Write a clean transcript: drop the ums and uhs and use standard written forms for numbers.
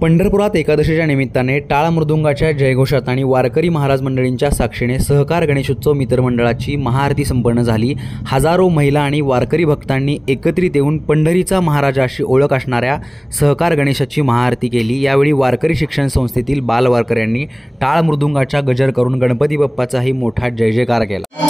पंढरपुरात एकादशीच्या निमित्ताने टाळ मृदुंगाच्या जयघोषात आणि वारकरी महाराज मंडळींच्या साक्षीने सहकार गणेशोत्सव मित्रमंडळाची महाआरती संपन्न झाली। हजारो महिला आणि वारकरी भक्तांनी एकत्रित येऊन पंढरीचा महाराजा अशी ओळख असणाऱ्या सहकार गणेशाची महाआरती केली। यावेळी वारकरी शिक्षण संस्थेतील बालवारकऱ्यांनी टाळ मृदुंगाचा गजर करून गणपती बाप्पाचाही मोठा जय जयकार केला।